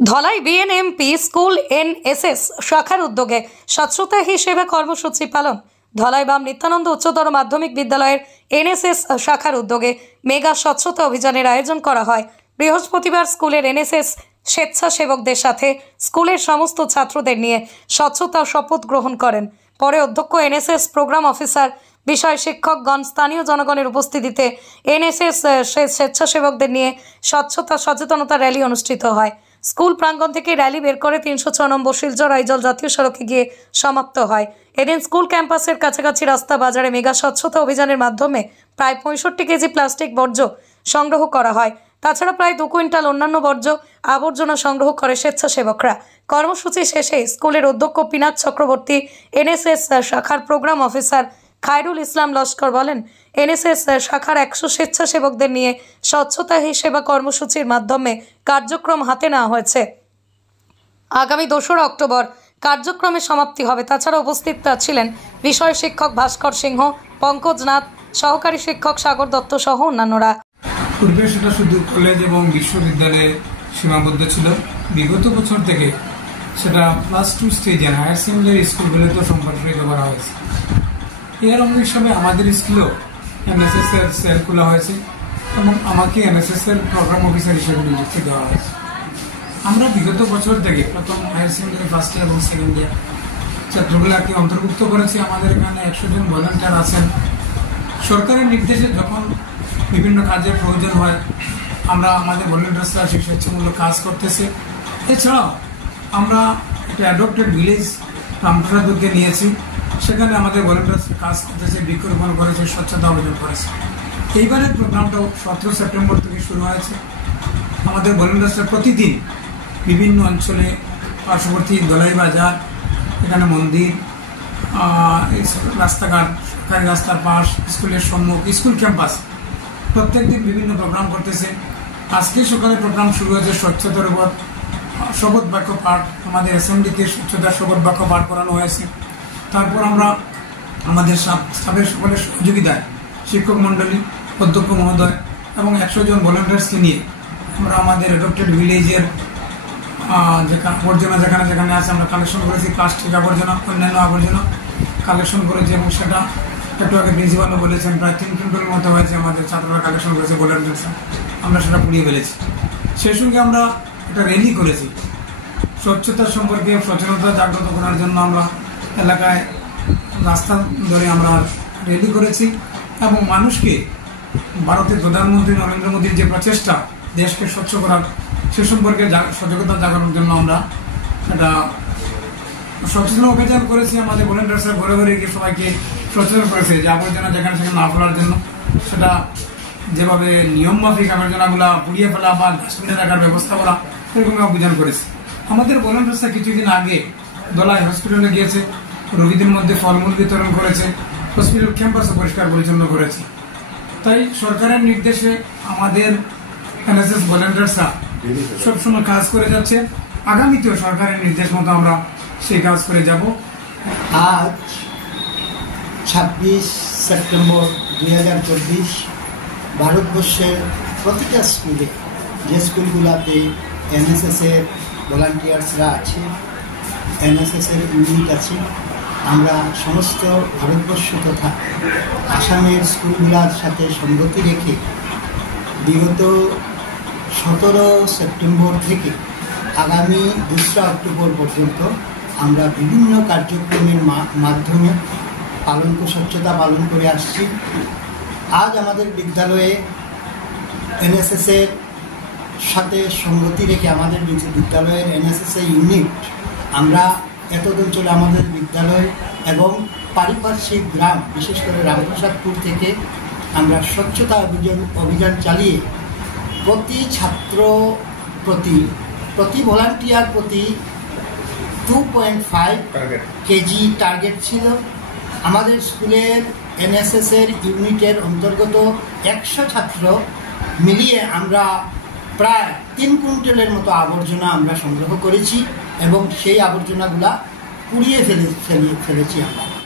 Dhalai BNMP school NSS শাখার উদ্যোগে স্বচ্ছতা হিসেবে কর্মসূচি পালন। ধলাই বাম নিত্যানন্দ উচ্চতর মাধ্যমিক বিদ্যালয়ের এনএসএস শাখার উদ্যোগে মেগা স্বচ্ছতা অভিযানের আয়োজন করা হয়। বৃহস্পতিবার স্কুলের এনএসএস স্বেচ্ছাসেবকদের সাথে স্কুলের সমস্ত ছাত্রদের নিয়ে স্বচ্ছতা শপথ গ্রহণ করেন। পরে অধ্যক্ষ এনএসএস প্রোগ্রাম অফিসার, বিষয় শিক্ষকগণ, স্থানীয় জনগণের উপস্থিতিতে এনএসএস স্বেচ্ছাসেবকদের নিয়ে স্বচ্ছতা সচেতনতা র্যালি অনুষ্ঠিত হয়। স্কুল প্রাঙ্গণ থেকে র্যালি বের করে 306 নম্বর শিলচর আইজল জাতীয় সড়কে গিয়ে সমাপ্ত হয়। এদিন স্কুল ক্যাম্পাসের কাছাকাছি রাস্তা বাজারে মেগা স্বচ্ছতা অভিযানের মাধ্যমে প্রায় 65 কেজি প্লাস্টিক বর্জ্য সংগ্রহ করা হয়। তাছাড়া প্রায় 2 কুইন্টাল অন্যান্য বর্জ্য আবর্জনা সংগ্রহ করে স্বেচ্ছাসেবকরা। কর্মসূচি শেষে স্কুলের অধ্যক্ষ পিনাক চক্রবর্তী, এনএসএস শাখার প্রোগ্রাম অফিসার খায়রুল ইসলাম লস্কর বলেন, এনএসএস শাখার 100 স্বেচ্ছাসেবকদের নিয়ে স্বচ্ছতা হি সেবা কর্মসূচির মাধ্যমে কার্যক্রম হাতে নেওয়া হয়েছে। আগামী 2রা অক্টোবর কার্যক্রমের সমাপ্তি হবে। তাছাড়া উপস্থিত ছিলেন বিষয় শিক্ষক ভাস্কর সিংহ, পঙ্কজ নাথ, সহকারী শিক্ষক সাগর দত্ত সহ অন্যান্যরা। পূর্বে সেটা শুধু কলেজ এবং বিশ্ববিদ্যালয়ে সীমাবদ্ধ ছিল। বিগত বছর থেকে সেটা +2 স্টেজের হায়ার সেকেন্ডারি স্কুলগুলোতেও সম্প্রসারিত করা হয়েছে। এর অঙ্গ হিসাবে আমাদের স্কুলেও এনএসএস এর সেল খোলা হয়েছে এবং আমাকে এনএসএস এর প্রোগ্রাম অফিসার হিসেবে নিযুক্তি দেওয়া হয়েছে। আমরা বিগত বছর থেকে প্রথম হায়ার সেকেন্ডারি ফার্স্ট ইয়ার এবং সেকেন্ড ইয়ার ছাত্রগুলোকে অন্তর্ভুক্ত করেছি। আমাদের এখানে 100 জন ভলান্টিয়ার আছেন। সরকারের নির্দেশে যখন বিভিন্ন কাজের প্রয়োজন হয়, আমরা আমাদের ভলান্টিয়ার্সরা সেই স্বেচ্ছামূলক কাজ করতেছে। এছাড়াও আমরা একটা অ্যাডপ্টেড ভিলেজ রামপ্রসাদকে নিয়েছি, সেখানে আমাদের ভলান্টিয়ার্স কাজ করতেছে, বৃক্ষরোপণ করেছে, স্বচ্ছতা অভিযান করেছে। এইবারের প্রোগ্রামটা 17 সেপ্টেম্বর থেকে শুরু হয়েছে। আমাদের ভলান্টিয়ার্সরা প্রতিদিন বিভিন্ন অঞ্চলে, পার্শ্ববর্তী ধলাই বাজার, এখানে মন্দির, রাস্তাঘাট, সরকারি রাস্তার পাশ, স্কুলের সম্মুখ, স্কুল ক্যাম্পাস, প্রত্যেকদিন বিভিন্ন প্রোগ্রাম করতেছে। আজকে সকালে প্রোগ্রাম শুরু হয়েছে স্বচ্ছতার উপর শপথ বাক্য পাঠ। আমাদের অ্যাসেম্বলিতে স্বচ্ছতার শপথ বাক্য পাঠ করানো হয়েছে। তারপর আমরা আমাদের স্টাফের সকলের সহযোগিতায় শিক্ষক মণ্ডলী, অধ্যক্ষ মহোদয় এবং 100 জন ভলান্টিয়ার্সকে নিয়ে আমরা আমাদের অ্যাডপ্টেড ভিলেজের আবর্জনা যেখানে যেখানে আছে আমরা কালেকশন করেছি। প্লাস্টিক আবর্জনা, অন্যান্য আবর্জনা কালেকশন করেছি এবং সেটা একটু আগে প্রিন্সিপালও বলেছেন প্রায় 3 কুইন্টালের মতো হয়েছে। আমাদের ছাত্ররা কালেকশন করেছে, ভলান্টিয়ার্সরা, আমরা সেটা পুড়িয়ে ফেলেছি। সেই সঙ্গে আমরা একটা র্যালি করেছি স্বচ্ছতা সম্পর্কে সচেতনতা জাগ্রত করার জন্য। আমরা এলাকায় রাস্তা ধরে আমরা র্যালি করেছি এবং মানুষকে ভারতের প্রধানমন্ত্রী নরেন্দ্র মোদীর যে প্রচেষ্টা দেশকে স্বচ্ছ করার, সে সম্পর্কে সচেতনতা জাগানোর জন্য আমরা একটা সচেতন অভিযান করেছি। আমাদের ভলান্টিয়ার্সরা ঘরে ঘরে গিয়ে সবাইকে সচেতন করেছে যে আবর্জনা যেখানে সেখানে না ফেলার জন্য, সেটা যেভাবে নিয়ম মাফিক আবর্জনাগুলা পুড়িয়ে ফেলা বা ডাস্টবিনে রাখার ব্যবস্থা করা, এরকম অভিযান করেছে। আমাদের ভলান্টিয়ার্সরা কিছুদিন আগে ধলাই হসপিটালে গিয়েছে, রোগীদের মধ্যে ফলমূল বিতরণ করেছে, হসপিটাল ক্যাম্পাসও পরিষ্কার পরিচ্ছন্ন করেছে। তাই সরকারের নির্দেশে আমাদের এনএসএস ভলান্টিয়ার্সরা সবসময় কাজ করে যাচ্ছে। আগামীতেও সরকারের নির্দেশ মতো আমরা সেই কাজ করে যাব। আজ 26 সেপ্টেম্বর 2024 ভারতবর্ষের প্রতিটা স্কুলে, যে স্কুলগুলোতে এনএসএসের ভলান্টিয়ার্সরা আছে, এনএসএসের ইউনিট আছে, আমরা সমস্ত ভারতবর্ষ তথা আসামের স্কুলগুলোর সাথে সঙ্গতি রেখে বিগত 17 সেপ্টেম্বর থেকে আগামী 2রা অক্টোবর পর্যন্ত আমরা বিভিন্ন কার্যক্রমের মাধ্যমে স্বচ্ছতা পালন করে আসছি। আজ আমাদের বিদ্যালয়ে এনএসএসের সাথে সঙ্গতি রেখে আমাদের বিদ্যালয়ের এনএসএসের ইউনিট, আমরা এতদিন চলে আমাদের বিদ্যালয় এবং পারিপার্শ্বিক গ্রাম, বিশেষ করে রামপ্রসাদপুর থেকে আমরা স্বচ্ছতা অভিযান চালিয়ে প্রতি ছাত্র প্রতি ভলান্টিয়ার প্রতি 2.5 কেজি টার্গেট ছিল। আমাদের স্কুলের এনএসএসের ইউনিটের অন্তর্গত 100 ছাত্র মিলিয়ে আমরা প্রায় 3 কুইন্টালের মতো আবর্জনা আমরা সংগ্রহ করেছি এবং সেই আবর্জনাগুলা পুড়িয়ে ফেলেছি আমরা।